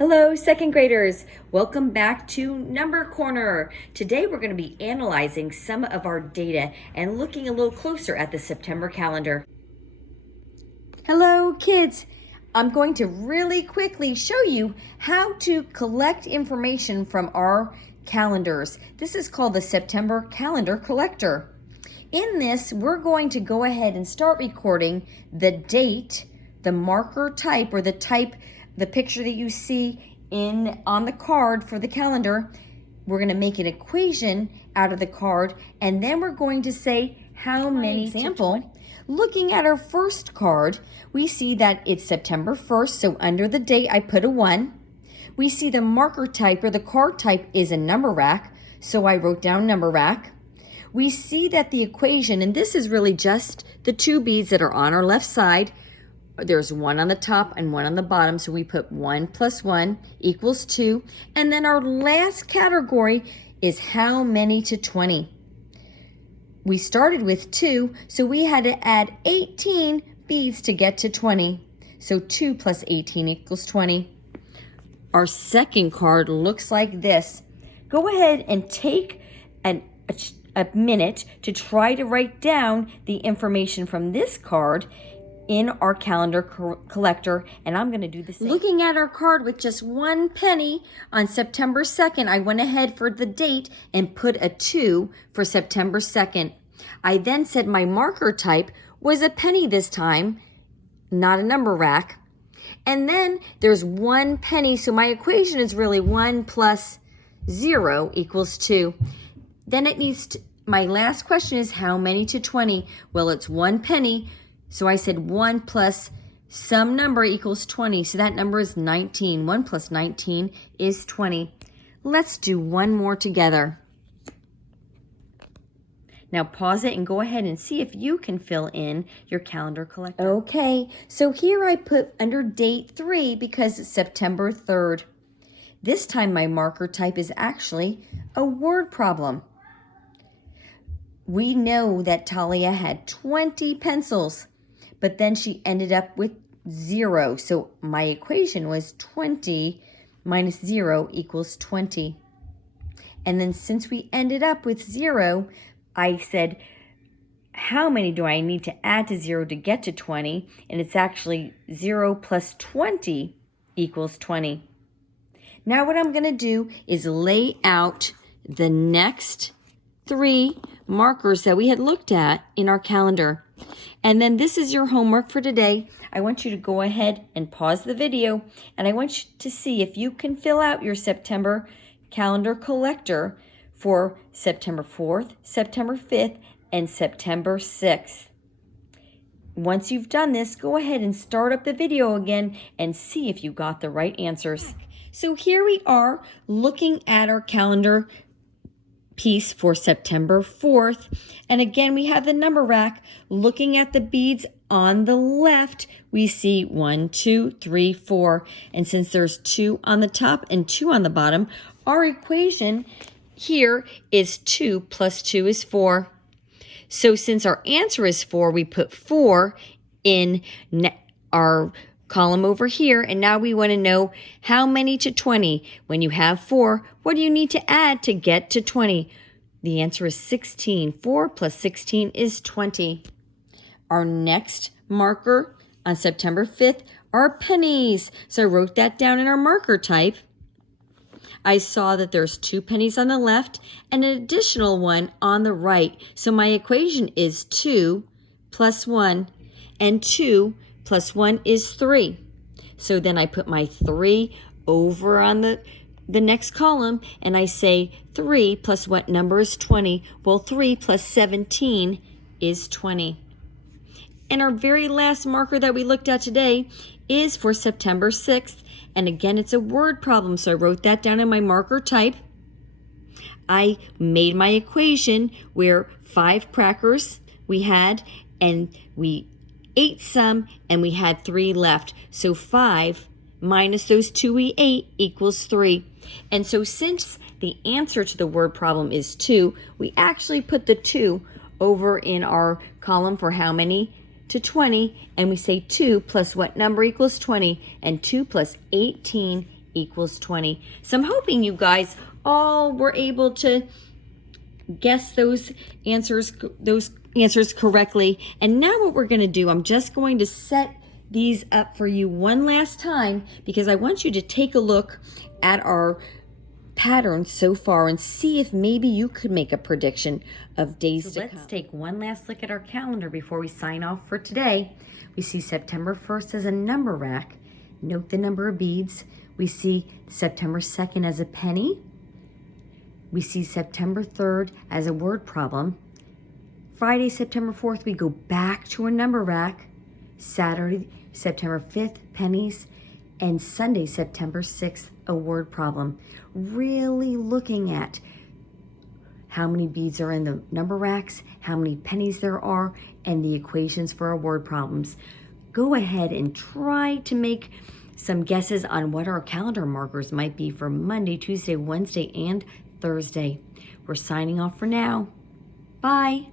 Hello, second graders. Welcome back to Number Corner. Today we're going to be analyzing some of our data and looking a little closer at the September calendar. Hello, kids. I'm going to really quickly show you how to collect information from our calendars. This is called the September Calendar Collector. In this, we're going to go ahead and start recording the date, the marker type, or the picture that you see on the card for the calendar. We're going to make an equation out of the card, and then we're going to say how many. Example, looking at our first card, we see that it's September 1st, so under the date I put a 1. We see the marker type or the card type is a number rack, so I wrote down number rack. We see that the equation, and this is really just the two beads that are on our left side. There's one on the top and one on the bottom, so we put 1 plus 1 equals 2. And then our last category is how many to 20. We started with 2, so we had to add 18 beads to get to 20. So 2 plus 18 equals 20. Our second card looks like this. Go ahead and take a minute to try to write down the information from this card in our calendar collector, and I'm going to do the same. Looking at our card with just 1 penny on September 2nd, I went ahead for the date and put a 2 for September 2nd. I then said my marker type was a penny this time, not a number rack. And then there's 1 penny, so my equation is really 1 plus 0 equals 2. Then my last question is how many to 20? Well, it's 1 penny. So I said 1 plus some number equals 20. So that number is 19. 1 plus 19 is 20. Let's do one more together. Now pause it and go ahead and see if you can fill in your calendar collector. Okay, so here I put under date 3 because it's September 3rd. This time my marker type is actually a word problem. We know that Talia had 20 pencils, but then she ended up with 0. So my equation was 20 minus 0 equals 20. And then since we ended up with 0, I said, how many do I need to add to 0 to get to 20? And it's actually 0 plus 20 equals 20. Now what I'm going to do is lay out the next 3 markers that we had looked at in our calendar. And then this is your homework for today. I want you to go ahead and pause the video, and I want you to see if you can fill out your September calendar collector for September 4th, September 5th, and September 6th. Once you've done this, go ahead and start up the video again and see if you got the right answers. So here we are looking at our calendar piece for September 4th. And again, we have the number rack. Looking at the beads on the left, we see 1, 2, 3, 4. And since there's 2 on the top and 2 on the bottom, our equation here is 2 plus 2 is 4. So since our answer is 4, we put 4 in our column over here, and now we want to know how many to 20. When you have 4, what do you need to add to get to 20? The answer is 16. 4 plus 16 is 20. Our next marker on September 5th are pennies. So I wrote that down in our marker type. I saw that there's 2 pennies on the left and an additional one on the right. So my equation is 2 plus 1, and 2 plus 1 is 3. So then I put my 3 over on the next column, and I say 3 plus what number is 20? Well, 3 plus 17 is 20. And our very last marker that we looked at today is for September 6th. And again, it's a word problem, so I wrote that down in my marker type. I made my equation where 5 crackers we had, and we ate some, and we had 3 left. So 5 minus those 2 we ate equals 3. And so since the answer to the word problem is 2, we actually put the 2 over in our column for how many to 20, and we say 2 plus what number equals 20, and 2 plus 18 equals 20. So I'm hoping you guys all were able to guess those answers correctly. And now what we're going to do, I'm just going to set these up for you one last time because I want you to take a look at our pattern so far and see if maybe you could make a prediction of days to come. Let's take one last look at our calendar before we sign off for today. We see September 1st as a number rack. Note the number of beads. We see September 2nd as a penny. We see September 3rd as a word problem. Friday, September 4th, we go back to a number rack. Saturday, September 5th, pennies. And Sunday, September 6th, a word problem. Really looking at how many beads are in the number racks, how many pennies there are, and the equations for our word problems. Go ahead and try to make some guesses on what our calendar markers might be for Monday, Tuesday, Wednesday, and Thursday. We're signing off for now. Bye.